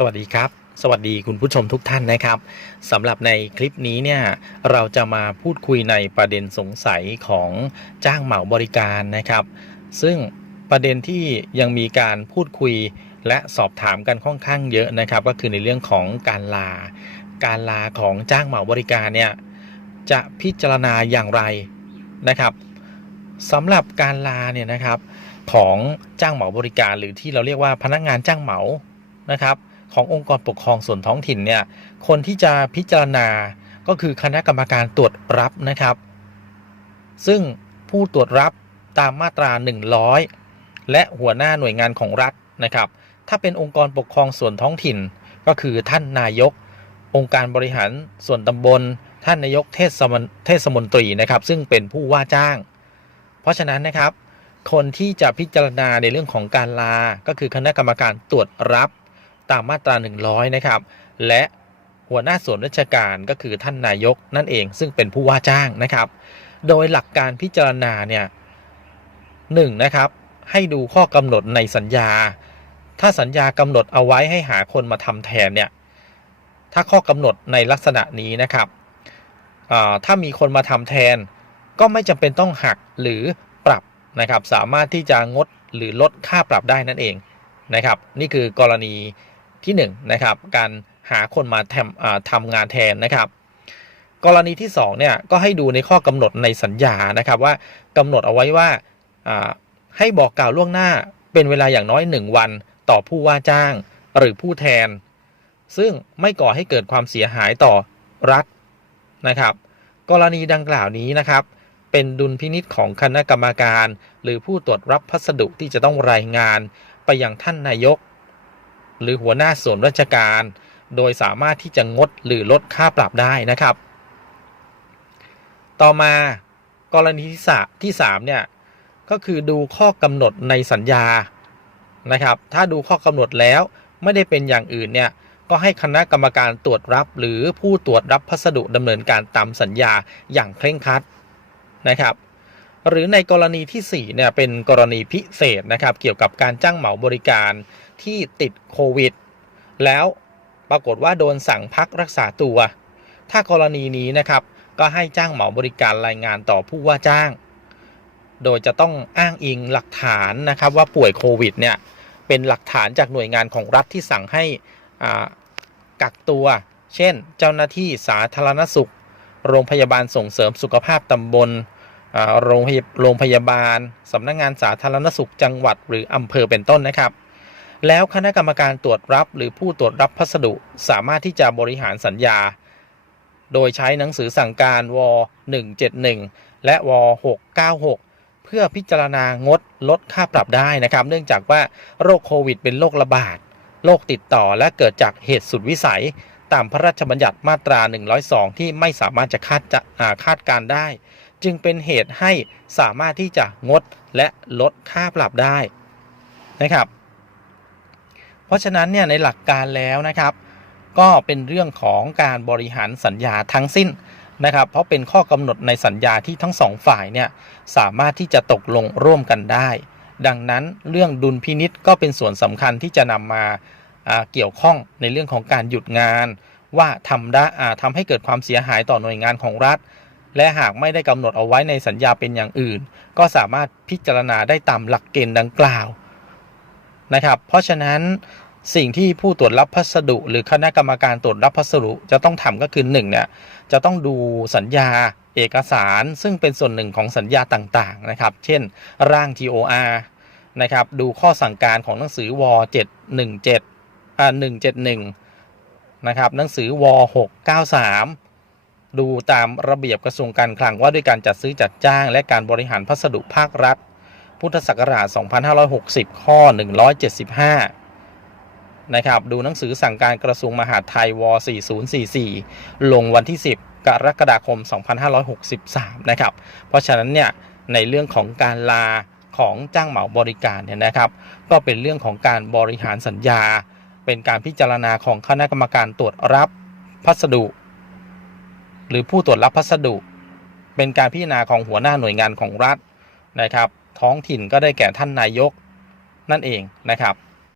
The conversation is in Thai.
สวัสดีครับ สวัสดีคุณผู้ชมทุกท่านนะครับสำหรับในคลิปนี้เนี่ยเราจะมาพูดคุยในประเด็นสงสัยของจ้างเหมาบริการนะครับ ซึ่งประเด็นที่ยังมีการพูดคุยและสอบถามกันค่อนข้างเยอะนะครับ ก็คือในเรื่องของการลา การลาของจ้างเหมาบริการเนี่ยจะพิจารณาอย่างไรนะครับสำหรับการลาเนี่ยนะครับของจ้างเหมาบริการหรือที่เราเรียกว่าพนักงานจ้างเหมานะครับ ขององค์กรปกครองส่วนท้องถิ่นเนี่ยคนที่จะพิจารณาก็คือคณะกรรมการตรวจรับนะครับ ซึ่งผู้ตรวจรับตามมาตรา 100 และหัวหน้าหน่วยงานของรัฐนะครับ ถ้าเป็นองค์กรปกครองส่วนท้องถิ่น ก็คือท่านนายก องค์การบริหารส่วนตำบล ท่านนายกเทศมนเทศมนตรีนะครับ ซึ่งเป็นผู้ว่าจ้าง เพราะฉะนั้นนะครับ คนที่จะพิจารณาในเรื่องของการลา ก็คือคณะกรรมการตรวจรับ ตามมาตรา 100 นะครับ และหัวหน้าส่วนราชการก็คือท่านนายกนั่นเองซึ่งเป็นผู้ว่าจ้างนะครับ โดยหลักการพิจารณาเนี่ยหนึ่งนะครับให้ดูข้อกำหนดในสัญญา ถ้าสัญญากำหนดเอาไว้ให้หาคนมาทำแทนเนี่ยถ้าข้อกำหนดในลักษณะนี้นะครับถ้ามีคนมาทำแทน ก็ไม่จำเป็นต้องหักหรือปรับนะครับ สามารถที่จะงดหรือลดค่าปรับได้นั่นเองนะครับ นี่คือกรณี ที่1นงนะครับการหาคนมาทำทำงานแทนนะครับ กรณีที่2เนี่ยก็ให้ดูในข้อกำหนดในสัญญานะครับว่ากำหนดเอาไว้ว่าอ่าให้บอกกล่าวล่วงหน้าเป็นเวลาอย่างน้อย 1 วันต่อผู้ว่าจ้างหรือผู้แทน ซึ่งไม่ก่อให้เกิดความเสียหายต่อรัฐนะครับ กรณีดังกล่าวนี้นะครับ เป็นดุลพินิษของคณะกรรมการ หรือผู้ตรวจรับพัสดุที่จะต้องรายงานไปยังท่านนายก หรือหัวหน้าส่วนราชการ โดยสามารถที่จะงดหรือลดค่าปรับได้นะครับ ต่อมากรณีที่สามที่สามเนี่ยก็คือดูข้อกำหนดในสัญญานะครับ ถ้าดูข้อกำหนดแล้วไม่ได้เป็นอย่างอื่นเนี่ยก็ให้คณะกรรมการตรวจรับ หรือผู้ตรวจรับพัสดุดำเนินการตามสัญญาอย่างเคร่งครัดนะครับ หรือในกรณีที่4เนี่ยเป็นกรณีพิเศษนะครับ เกี่ยวกับการจ้างเหมาบริการ ที่ติดโควิด แล้วปรากฏว่าโดนสั่งพักรักษาตัว ถ้ากรณีนี้นะครับ ก็ให้จ้างเหมาบริการรายงานต่อผู้ว่าจ้าง โดยจะต้องอ้างอิงหลักฐานนะครับว่าป่วยโควิดเนี่ยเป็นหลักฐานจากหน่วยงานของรัฐที่สั่งให้กักตัว เช่น เจ้าหน้าที่สาธารณสุข โรงพยาบาลส่งเสริมสุขภาพตำบลโรงพยาโรงพยาบาลสำนักงานสาธารณสุขจังหวัดหรืออำเภอเป็นต้นนะครับ แล้วคณะกรรมการตรวจรับหรือผู้ตรวจรับพัสดุสามารถที่จะบริหารสัญญา โดยใช้หนังสือสั่งการว171 และว696 เพื่อพิจารณางดลดค่าปรับได้นะครับ เนื่องจากว่าโรคโควิดเป็นโรคระบาดโรคติดต่อและเกิดจากเหตุสุดวิสัย ตามพระราชบัญญัติมาตรา 102 ที่ไม่สามารถจะคาดจะาคาดการได้ จึงเป็นเหตุให้สามารถที่จะงดและลดค่าปรับได้นะครับ เพราะฉะนั้นเนี่ยในหลักการแล้วนะครับ ก็เป็นเรื่องของการบริหารสัญญาทั้งสิ้นนะครับ เพราะเป็นข้อกำหนดในสัญญาที่ทั้งสองฝ่ายเนี่ยสามารถที่จะตกลงร่วมกันได้ ดังนั้นเรื่องดุลพินิษก็เป็นส่วนสำคัญที่จะนำมาอ่าเกี่ยวข้องในเรื่องของการหยุดงาน ว่าทำได้ทำให้เกิดความเสียหายต่อหน่วยงานของรัฐ และหากไม่ได้กำหนดเอาไว้ในสัญญาเป็นอย่างอื่น ก็สามารถพิจารณาได้ตามหลักเกณฑ์ดังกล่าว นะครับ เพราะฉะนั้นสิ่งที่ผู้ตรวจรับพัสดุ หรือคณะกรรมการตรวจรับพัสดุจะต้องทำก็คือหนึ่งเนี่ยจะต้องดูสัญญาเอกสาร ซึ่งเป็นส่วนหนึ่งของสัญญาต่างๆนะครับ เช่น ร่าง TOR นะครับดูข้อสั่งการของหนังสือว717อ่า171นะครับหนังสือว693 ดูตามระเบียบกระทรวงการคลังว่าด้วยการจัดซื้อจัดจ้าง และการบริหารพัสดุภาครัฐ พุทธศักราช 2560 ข้อ 175 นะครับ ดูหนังสือสั่งการกระทรวงมหาดไทยว4044 ลงวันที่ 10 กรกฎาคม 2563 นะครับ เพราะฉะนั้นเนี่ย ในเรื่องของการลาของจ้างเหมาบริการเนี่ยนะครับ ก็เป็นเรื่องของการบริหารสัญญา เป็นการพิจารณาของคณะกรรมการตรวจรับพัสดุ หรือผู้ตรวจรับพัสดุ เป็นการพิจารณาของหัวหน้าหน่วยงานของรัฐนะครับ ท้องถิ่นก็ได้แก่ท่านนายกนั่นเองนะครับ